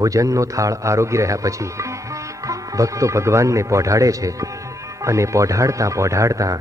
ભોજનનો થાળ આરોગી રહ્યા પછી ભક્તો ભગવાનને પોઢાડે છે અને પોઢાડતા પોઢાડતા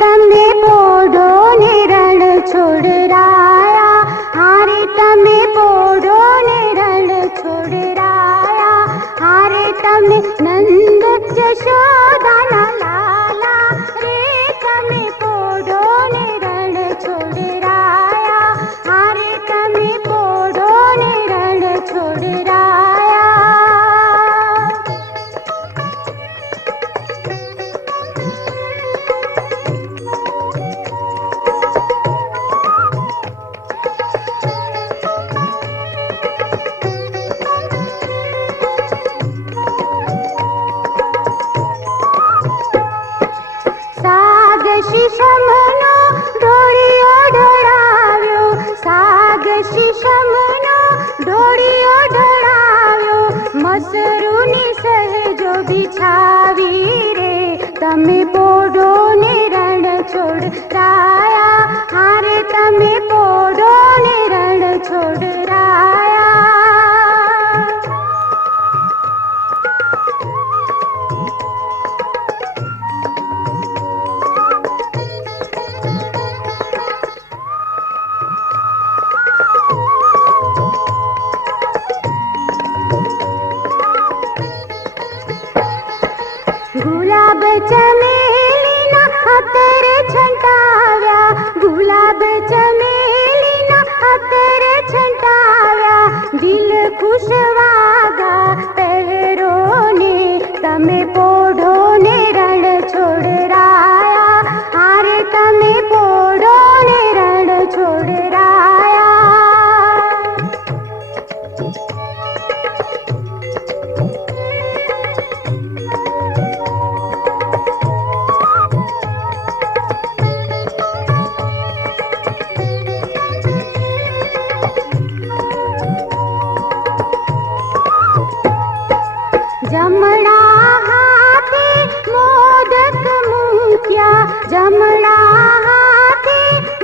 તમે પોઢો ને રણ છોડરાયા, હારે તમે પોઢો ને રણ છોડરાયા, હારે તમે નંદ જશોદાના લાલા રે, તમે પોઢો ને રણ છોડરાયા, હારે તમે પોઢો ને રણ છોડરાયા. શીશમનો ઢોળિયો ઢોળાવ્યો, સાગ શીશમનો ઢોળિયો ઢોળાવ્યો, મસરૂની સહેજો બિછાવી રે, તમે પોઢો ને રણ છોડરાયા, હારે તમે પોઢો ને રણ છોડરાયા. ગુલાબ ચમેલીના અત્તર છંટાવ્યા, ગુલાબ ચમેલીના અત્તર છંટાવ્યા, દિલ ખુશ વાગા પહેરો ને, તમે પોઢો ને રણ છોડરાયા, હારે તમે પોઢો ને રણ છોડરાયા. જમણા હાથે મોદક મૂક્યા, જમણા હાથે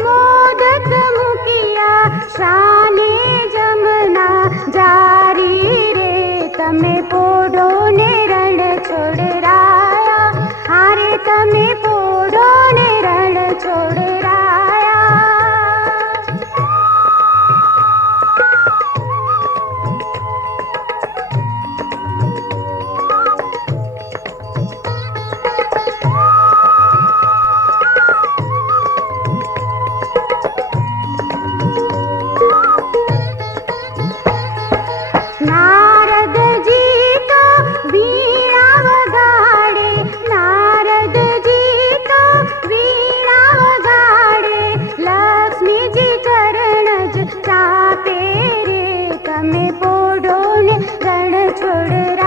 મોદક મૂક્યા, શાને જમના જારી રે, તમે પોઢો ને રણ છોડરાયા, હારે તમે પોઢો ને રણ છોડરાયા. नारद जी तो वीणा वगाड़े, नारद जी तो वीणा वगाड़े, लक्ष्मी जी चरण ज चापे रे, તમે પોઢો ને રણ છોડરા.